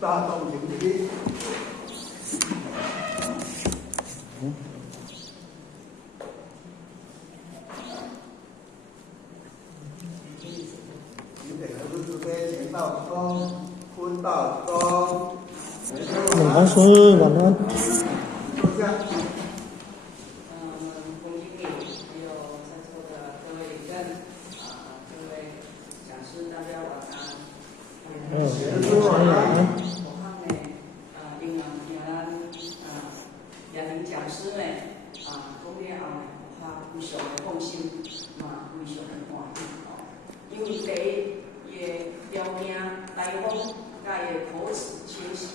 大众情理。道中，坤道中。晚安，师，晚安。坐下。洪经理，还有在座的各位跟各位讲师，大家晚安。晚安。我看呢，因咱也能讲师呢，讲了后呢，我非常的放心，嘛非常的欢喜哦。因为第一，伊的条件、台风，甲伊的口齿清晰，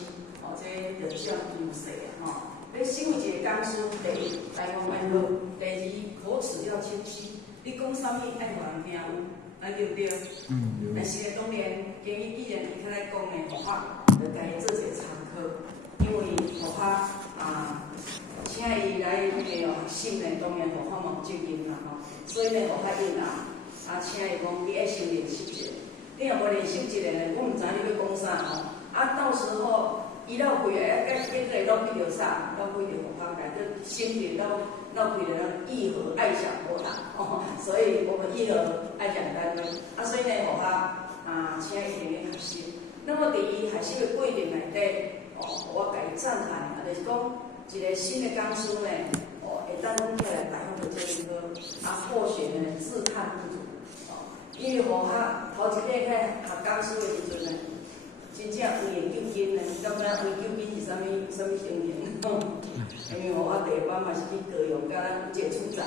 哦，这就占优势啊，吼。你身为一个讲师，第一台风要好，第二口齿要清晰。你讲啥物爱互人听有，对不对？但是呢，当然，建议既然伊较来讲的佛法，就家己做一个参考，因为佛法请伊来学习呢，当然佛法嘛有责任啦吼。所以呢，佛法因请伊讲你爱先练习一下。你若无练习一下呢，我毋知你要讲啥吼。到时候。伊老开啊，一个老开着啥？老开着佛法界，就心里老开着义和爱想佛法哦。所以我们义和爱想单位所以呢，佛法请伊一定要学习。那么第一学习的过程内底我家己赞叹就是讲一个新的讲师呢会当起来台湾的这一个或许呢自叹不如因为佛法头一个学讲师的时阵呢。真正有研究经呢，感觉研究经是啥物心情因为我第一班嘛是去高雄，甲咱有一个处长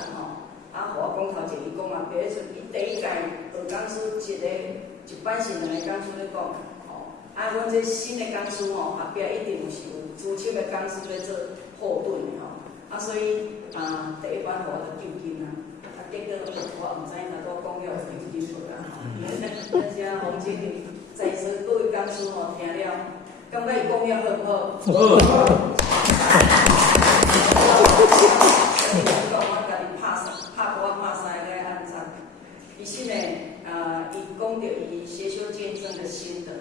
互我讲头一伊讲第一次伊第一届学讲师一班是2个讲师咧讲阮这新的讲师后壁一定是有资深的讲师咧做后盾的所以第一班我就救经结果我毋知影我讲了有救经无咱遮洪经理。在座各位讲师听了，感觉伊讲了好不好？好。你讲我家己拍鼓拍三个按赞。其实呢，伊讲到伊学修见证的心得。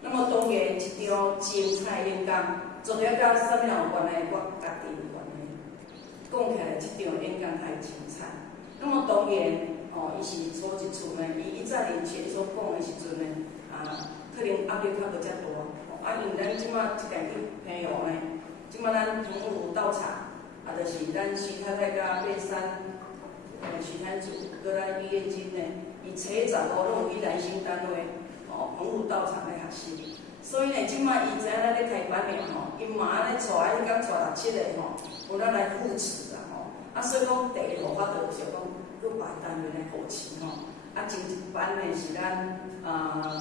那么当然，一场精彩演讲，做了甲啥物有关系？我家己有关系。讲起来，这场演讲太精彩。那么当然，伊是初一次呢，伊早年前所讲的时阵呢。可能压力较无遮大因为咱即马一间去平湖呢，即马咱同福道场就是咱徐太太甲变山徐摊主，搁咱李燕金呢，伊初15拢有去南新单位同福道场来学习。所以呢，即马伊知影咱咧开班了因嘛安尼带迄讲带6、7个有咱来扶持啦所以讲第一个法度就是讲，各别单位来扶持前一班呢是咱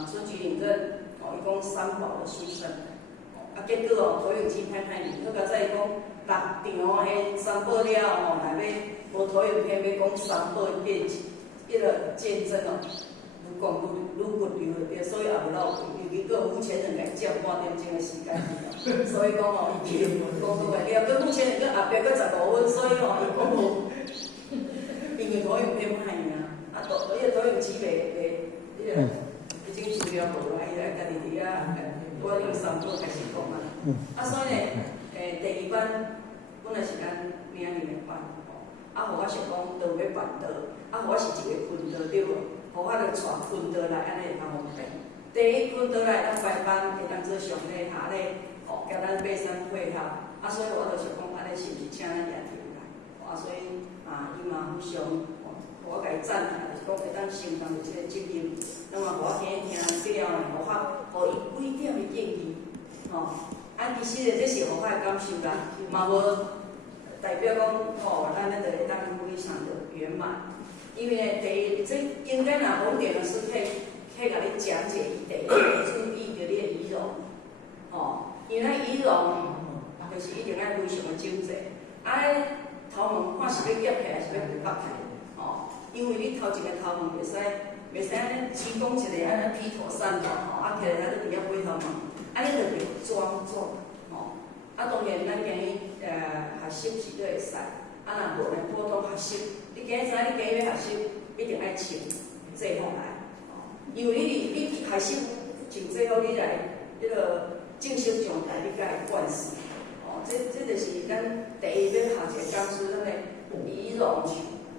孙菊领任伊讲3宝的书生结果投影机拍你，好甲再讲6场迄3宝了内面无投影片要讲3宝见迄个见证愈讲愈骨流的，所以也无老尤其个目前人来占半点钟的时间，所以讲伊讲过来了，个目前人个后壁个15分，所以伊讲无，因为投影片歹尔。伊个投影机已经资料无啦，伊来家己伫我用3宝开始讲所以呢，第2班本来是咱领的班互我想讲倒要办倒互我是一个分道对无？互我就带分道来，安尼会较方便。第一分道来，咱排班会当做上礼下礼甲咱爬山配合所以我就想讲，安尼是毋是请咱夜头来？所以伊嘛非常。我家己赞叹，就是讲会当承担即个责任。那么我今日听了呢，互伊几点的建议，其实这是互我的感受啦，嘛无代表讲咱咧就会当非常的圆满。因为呢，第一，这应该洪点老师可以甲你讲解第一个注意着你的仪容，因为咱仪容就是一定要非常的整齐。头毛看是要夹起来，是要平绑起来。因为你头一个头毛袂使安尼只讲一个安尼披头散发起来咱就伫遐尾头毛，安尼就着庄当然咱今日学习是都会使，若无呢普通学习，你今日知你今日要学习，一定爱穿制服来，因为你学习穿制服你来迄个正式上台你甲伊灌输。哦，这就是咱第一要学一个讲师，咱的仪容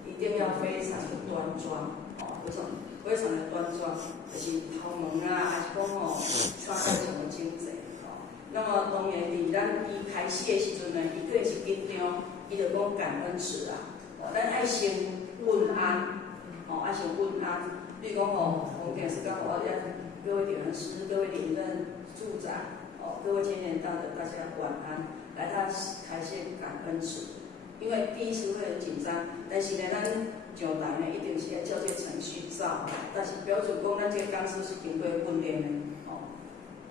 一定要非常的端庄，哦，非常的端庄，就是头毛啊，还是讲哦，穿得上的整齐。哦，那么当然伫咱伊开始的时阵呢，伊过是紧张，伊就讲感恩词啊，哦，咱爱先问安，哦，爱先问安。比如讲哦，我们是讲我各位点人师、各位领任助长，哦，各位青年大的大家晚安，来他开些感恩词。因为第一次会很紧张，但是呢，咱上台呢一定是要照这个程序走，但是标准讲咱这个讲师是经过训练的，哦。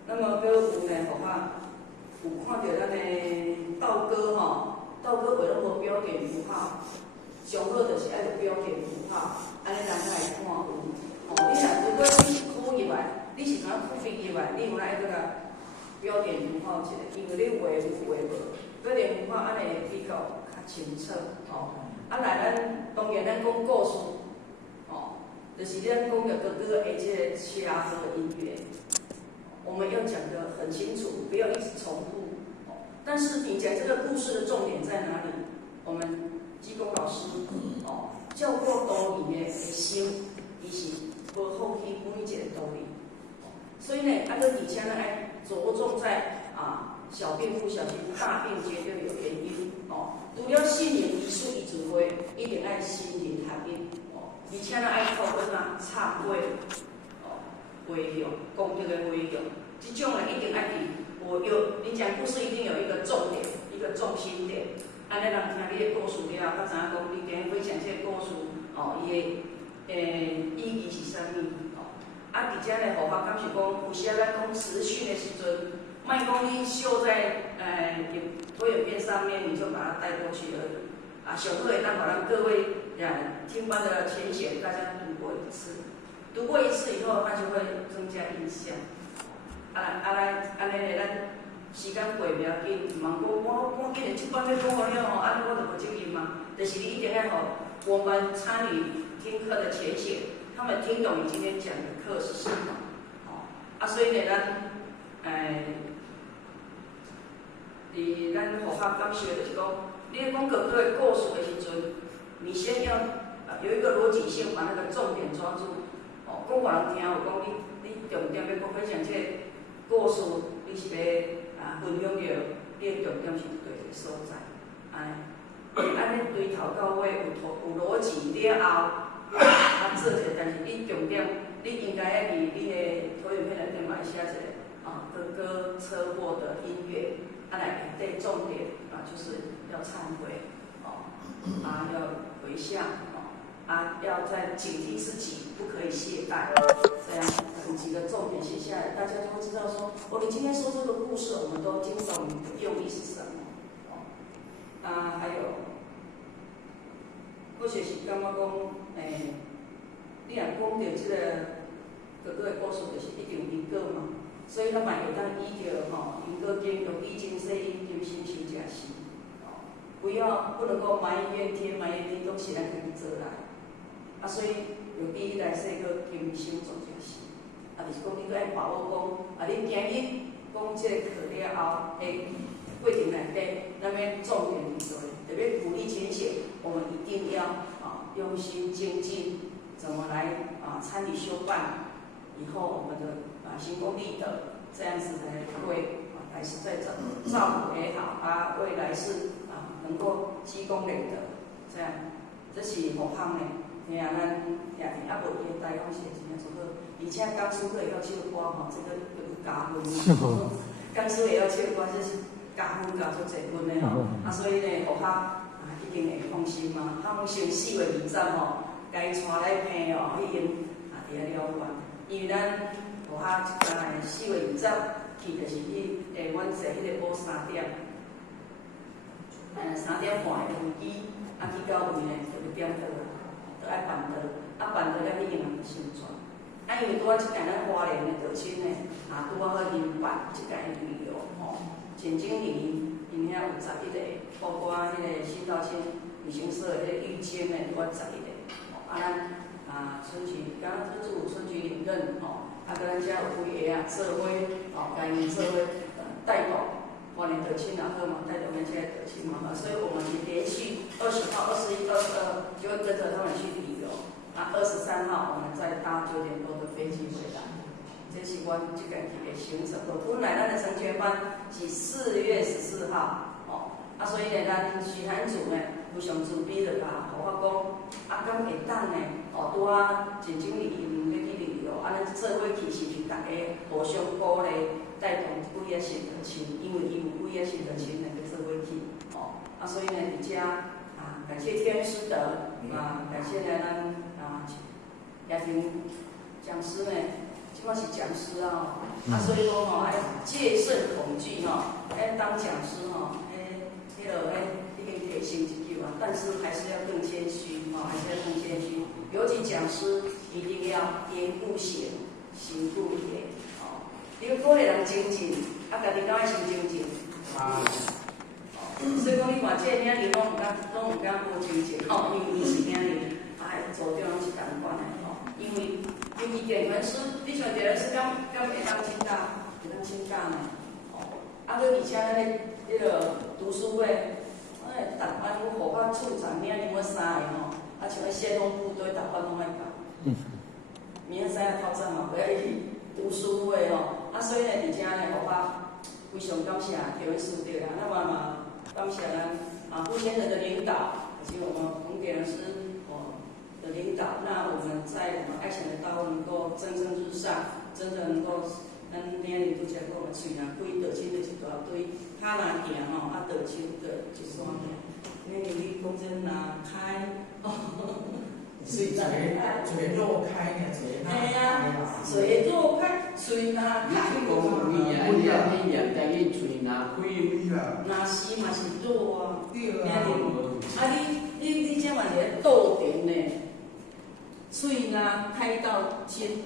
那么各位有呢，互我有看到咱的道歌吼，道歌为了无标点符号，上好就是爱有标点符号，安尼人才会看有。哦，你若如果你是考以外，你是讲考飞以外，你有哪爱个标点符号一个，因为你画有画无，标点符号安尼会比较清楚。哦，啊来咱当然咱讲故事，哦，就是咱讲着哥哥的这个掐和音乐，我们要讲得很清楚，不要一直重复。哦，但是你讲这个故事的重点在哪里？我们技工老师，哦，照顾道理的心，伊是无放弃每一个道理。所以呢，而且呢，爱着重在小病不小心，大病绝对有原因。哦，除了心灵医术医治会，一定爱心灵合一。哦，而且呢，爱透过忏悔，哦，回向功德的回向，这种呢一定爱你讲故事一定有一个重点，一个重心点。安尼人听你的故事了，较知影讲你今日分享这个故事，哦，伊的意义是啥物？哦，而且呢，互我感是讲，有时咱讲实训的时阵，卖讲你绣在投影片上面，你就把它带过去而已。上好会当把咱各位听班的浅显大家读过一次，读过一次以后，它就会增加印象。安尼呢，咱时间过袂要紧，唔通讲我赶紧这班要讲好了吼，安尼我就无责任嘛。就是你一定要吼，我们参与听课的浅显，他们听懂你今天讲的课是什么。所以呢，咱互较感受就是讲，你咧讲哥哥的故事的时阵，你先要有一个逻辑性，把那个重点抓住。哦，讲互人听，有讲你重点要讲分享这个故事，你是要分享着你的重点是对的所在。安尼对头到尾有逻辑了后，做者，但是你重点，你应该要伫你的投影片内底嘛写一个哥哥车祸的音乐，来对重点就是要忏悔，要回向，要在警惕自己，不可以懈怠，这样几个重点写下来，大家都知道说，你今天说这个故事，我们都听懂你的用意是什么，还有，或许是感觉讲，你若讲到这个哥哥的故事，就是一定有因果嘛，所以咱嘛会当依着因果经，用以经说因，今生修这事，不能够埋怨天，埋怨地都是咱家己做来，所以有第一来说个今生做这事，就是讲你都爱把握讲，你今日讲这个课了后，过程内底，咱要重点在特别鼓励浅显，我们一定要用心精进，怎么来参与修办，以后我们的行功立德，这样子来为来世再造福也好，未来是能够积功累德，这样，这是互项的。咱也无伊的台语写真正做好，而且讲师会晓唱歌吼，这个就是加分。讲师会晓唱歌，这是加分加足侪分的吼。所以呢，互学一定会放心嘛。放心4月20吼，该带来拼哦，已经伫遐了完。因为咱互学4月20去，就是去阮坐迄个补3点，3点半的飞机，去到位呢就要点倒啦。爱办桌，办桌了，你用人宣传。因为拄仔即间咱花莲的道亲呢，拄好因办即间旅游前经理因遐有11个，包括迄个新道县旅行社的迄个玉间呢，拄仔11个。春菊，刚刚做春菊领任，甲咱遮有几个做伙，家己做伙过年得亲啊，喝嘛，带着我们现在得亲嘛，所以我们连续20号、21、22就会跟着他们去旅游。啊，23号我们再搭9点多的飞机回来。这是我这个期的行程。本来咱的成全班是4月14号，啊，所以呢，咱徐涵组呢非常自卑的啦，和我讲，啊，敢会当呢，拄啊陈经理因要去旅游，啊，咱做伙去是大家互相鼓励，带动几个新的亲，因为伊有几个新的亲能够做伙去，啊，所以呢，伫遮啊，感谢天师德，啊，感谢呢咱啊，亚萍讲师呢。即摆是讲师啊，所以讲爱戒慎恐惧爱当讲师迄个已经提升一级啊，但是还是要更谦虚还是要更谦虚。尤其讲师一定要言不行，行不言你要鼓励人精进，家己敢爱先精进所以讲你看，这个领拢唔敢无精进因为是领领，做对拢是同款的因为尤其点文师，你像点文师敢会当请假，会当请假呢？啊，佮而且咱迄个读书会，逐班有互我处长领3个啊像咧谢东部队逐班拢爱搞。明仔载透早嘛，不要去读书会啊，所以呢，而且呢，互我非常感谢点文师弟啦，那么嘛，感谢咱傅先生的领导，以及我们洪点文师。的领导，那我们在我们爱情的道路能够蒸蒸日上，真的能够咱领领拄则讲个虽然开得亲的一大堆，骹若行得亲的一山行。领领你讲真若开是嘴若开呢，哎呀，嘴若开，嘴若开。你念在你嘴若开，那是嘛是弱啊。对啊。你这嘛是斗阵呢？嘴若开到亲你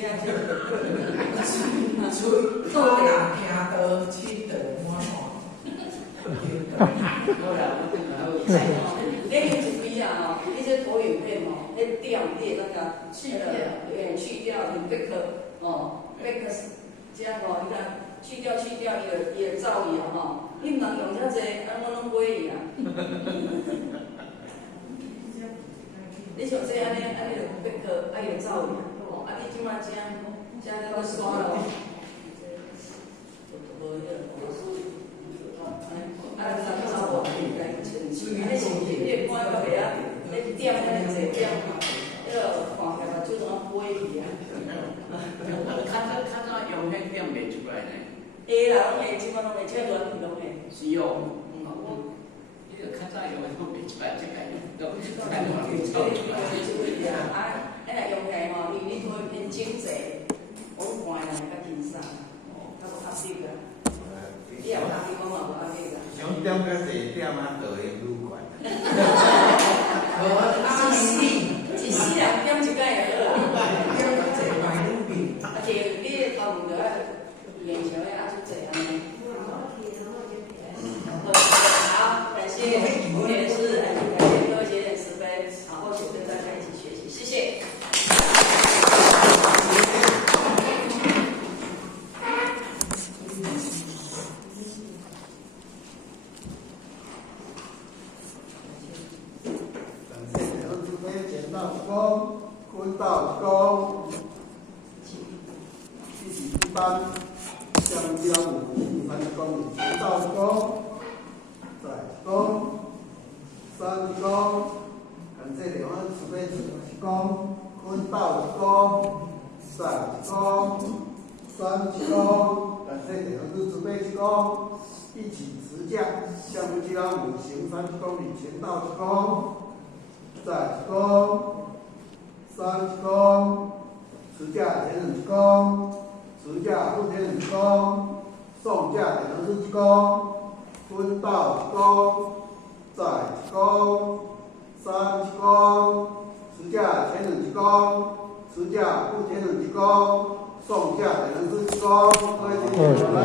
啊这，嘴若听到亲的满你一边你这投影片迄调你那个去掉你贝壳贝壳这样你看去掉伊的噪音你唔能用遮济，我拢买伊啊。你像这安尼就贝壳，伊就噪音你即摆这个刷咯。查某你家穿穿，你是你看到袂啊？你点安尼坐点，迄个看起来就怎啊飞去啊？较早用迄点袂出来呢。会啦，拢会，即摆拢会，即个软体拢会。是哦。你著较早用的拢袂出来，即个用即个来往去操出来。若用起来因为你做偏精济，我看人较轻松，较无压力啊。你也有压力，我嘛无压力啊。想点较济点就会愈悬。一世人点一届就好啦。点较济买愈变。而且你的头毛着眼前的出济安尼。好，感谢吴莲师，感谢各位节点慈悲，后续跟大家一起学习，谢谢。坤道公，第几班？江江武三公，乾道公，在公，三公，感谢两岸慈悲公，坤道公，在公，三公，感谢两岸慈悲公，一起持驾，向夫吉拉姆行30公里，乾道公，在公。3公，持驾天人公，持驾护天人公，送驾点灯师公，坤道公，在公，3公，持驾天人公，持驾护天人公，送驾点灯师公，各位请起来。